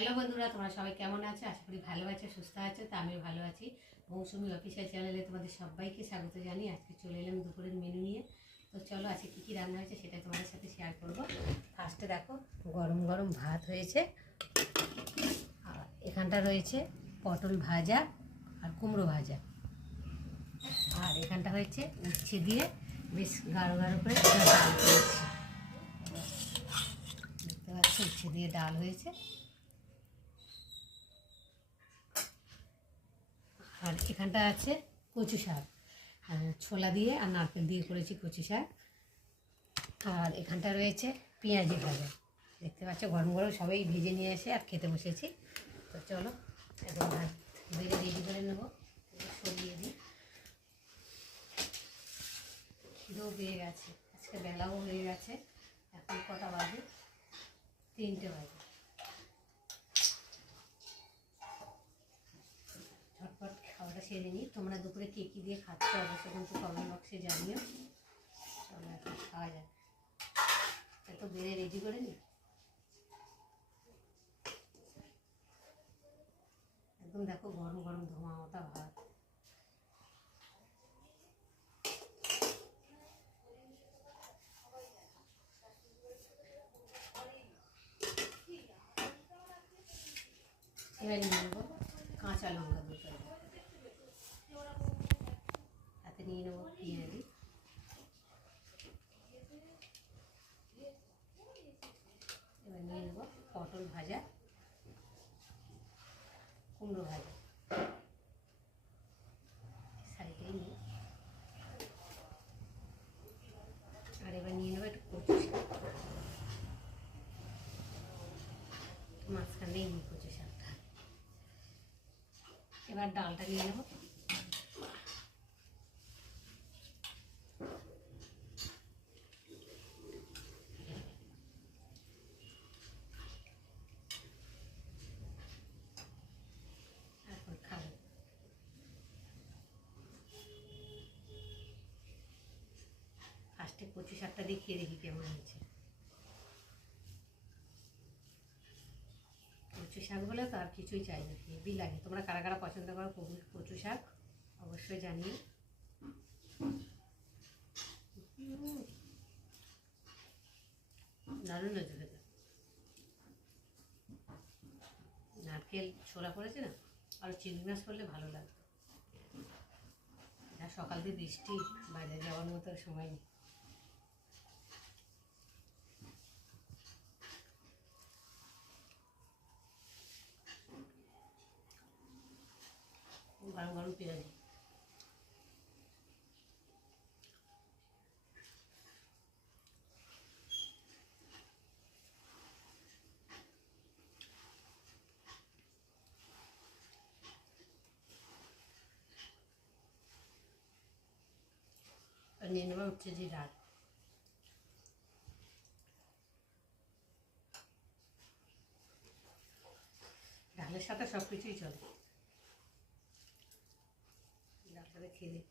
Hello বন্ধুরা, তোমরা সবাই কেমন আছো? আশা করি ভালো আছো, সুস্থ আছো। তা আমিও ভালো আছি। মৌসুমি অফিসিয়াল চ্যানেলে তোমাদের সবাইকে স্বাগত জানিয়ে আজকে চলে এলাম দুপুরের মেনু নিয়ে। তো চলো আজকে কী কী রান্না হয়েছে সেটা তোমাদের সাথে শেয়ার করবো। ফার্স্টে দেখো, গরম গরম ভাত হয়েছে, আর এখানটা রয়েছে পটল ভাজা আর কুমড়ো ভাজা, আর এখানটা হয়েছে উচ্ছে দিয়ে বেশ গাঢ় গাঢ় করে ডাল করেছি। দেখতে পাচ্ছ, উচ্ছে দিয়ে ডাল হয়েছে। আর এখানটা আছে কচু শাক, ছোলা দিয়ে আর নারকেল দিয়ে করেছি কচু শাক। আর এখানটা রয়েছে পেঁয়াজি ভাজা। দেখতে পাচ্ছ, গরম গরম সবাই ভেজে নিয়ে এসে আর খেতে বসেছি। তো চলো একদম ভাত ভেজে রেডি করে নেবো, সরিয়ে দিই। খিদেও পেয়ে গেছে, আজকে বেলাও হয়ে গেছে। এখন কটা বাজে? 3টে বাজে। ঝটপট খাওয়াটা সেরে নিই। তোমরা দুপুরে কে কী দিয়ে খাচ্ছ অবশ্যই কিন্তু কমেন্ট বক্সে জানিও। চলো এখন খাওয়া যায়। একটু বেড়ে রেডি করে নিই। একদম দেখো, গরম গরম ধোঁয়া ওটা ভাত। এবার নিয়ে নেবো কাঁচা লঙ্কা দুটো, তাতে নিয়ে নেবো পেঁয়াজি, এবার নিয়ে নেবো পটল ভাজা, কুমড়ো ভাজা, সাইডেই নিই। আর এবার নিয়ে নেবো একটু কচু শাক, মাঝখানেই নিই কচু শাকটা। এবার ডালটা নিয়ে নেবো। এখন খাবো। ফার্স্টে কচু শাকটা দিয়ে খেয়ে দেখি কেমন হয়েছে। কচু শাক বলে তো আর কিছুই চাই না, হেভি লাগে। তোমরা কারা কারা পছন্দ করো কচু শাক অবশ্যই জানিও। দারুণ হয়েছে খেতে। নারকেল ছোলা পড়েছে না, আর চিংড়ি মাছ করলে ভালো লাগতো। আর সকাল দিয়ে বৃষ্টি, বাজারে যাওয়ার মতো সময় নেই। গরম গরম পেঁয়াজি। আর নিয়ে নেওয়া হচ্ছে যে ডাল। ডালের সাথে সব কিছুই চলে। ডালটা খেয়ে দিই।